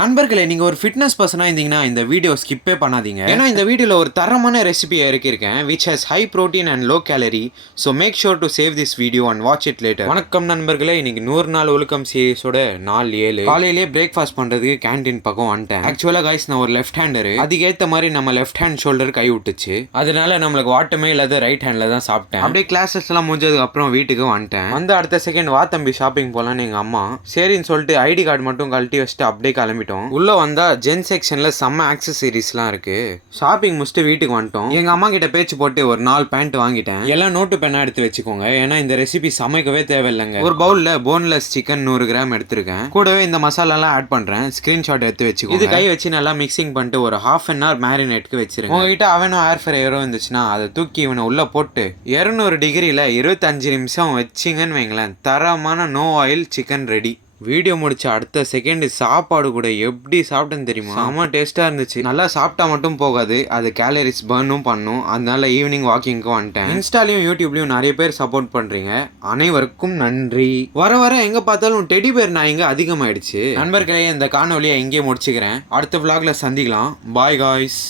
நண்பர்களே, நீங்க ஒரு ஃபிட்னஸ் பர்சனா இருந்தீங்கன்னா இந்த வீடியோ ஸ்கிப்பே பண்ணாதீங்க. ஏன்னா இந்த வீடியோல ஒரு தரமான ரெசிபியை இறக்கியிருக்கேன் which has high protein and low calorie. So make sure to save this video and watch it later. வணக்கம் நண்பர்களே, இன்னைக்கு 100 நாள் ஒழுக்கம் சீரிஸோட நாள் 7. காலையிலேயே பிரேக்ஃபாஸ்ட் பண்றதுக்கு கேண்டீன் பக்கம் வந்துட்டேன். ஆக்சுவலா கைஸ், நான் ஒரு லெஃப்ட் ஹேண்டரு. அதுக்கேற்ற மாதிரி நம்ம லெஃப்ட் ஹேண்ட் ஷோல்டர் கை விட்டுச்சு. அதனால நம்மளுக்கு வாட்டமே இல்லாத ரைட் ஹேண்ட்ல தான் சாப்பிட்டேன். அப்படியே கிளாஸஸ் எல்லாம் முடிஞ்சதுக்கு அப்புறம் வீட்டுக்கு வந்துட்டேன். வந்து அடுத்த செகண்ட் வா தம்பி ஷாப்பிங் போலான்னு எங்க அம்மா சரின்னு சொல்லிட்டு ஐடி கார்டு மட்டும் கழட்டி வச்சுட்டு அப்படியே கிளம்பி உள்ள வந்தா ஜென் செக்ஷன்ல செம்ம ஆக்சசரிஸ்லாம் இருக்கு. ஷாப்பிங் முடிச்சுட்டு வீட்டுக்கு வந்துட்டோம். எங்க அம்மா கிட்ட பேச்சு போட்டு ஒரு 4 பேண்ட் வாங்கிட்டேன். எல்லாம் நோட்டு பெண்ணா எடுத்து வச்சுக்கோங்க, ஏன்னா இந்த ரெசிபி சமைக்கவே தேவையில்லைங்க. ஒரு பவுல்ல போன்லெஸ் சிக்கன் 100 கிராம் எடுத்திருக்கேன். கூடவே இந்த மசாலா எல்லாம் ஆட் பண்றேன். ஸ்கிரீன்ஷாட் எடுத்து வச்சுக்கோங்க. இது கை வச்சு நல்லா மிக்சிங் பண்ணிட்டு ஒரு ½ an hour மேரினேட்க்கு வச்சிருங்க. உங்ககிட்ட அவனும் ஏர் ஃப்ரையரும் இருந்துச்சுன்னா அதை தூக்கி இவனை உள்ள போட்டு 200 டிகிரில 25 நிமிஷம் வச்சிங்கன்னு வைங்களேன், தரமான no oil chicken ready. Video முடிச்ச அடுத்த செகண்ட் சாப்பாடு கூட எப்படி சாப்பிட்டேன்னு தெரியுமா? செம்ம டேஸ்டா இருந்துச்சு. நல்லா சாப்பிட்டா மட்டும் போகாது, அது கேலரிஸ் பர்னும் பண்ணும். அதனால ஈவினிங் வாக்கிங்க்கு வந்துட்டேன். இன்ஸ்டாலையும் யூடியூப்லயும் நிறைய பேர் சப்போர்ட் பண்றீங்க, அனைவருக்கும் நன்றி. வர வர எங்க பார்த்தாலும் டெடி பேர் நாய்ங்க அதிகமாயிடுச்சு. நண்பர்களே, இந்த காணொலியை எங்கேயே முடிச்சுக்கிறேன். அடுத்த vlogல சந்திக்கலாம். Bye guys.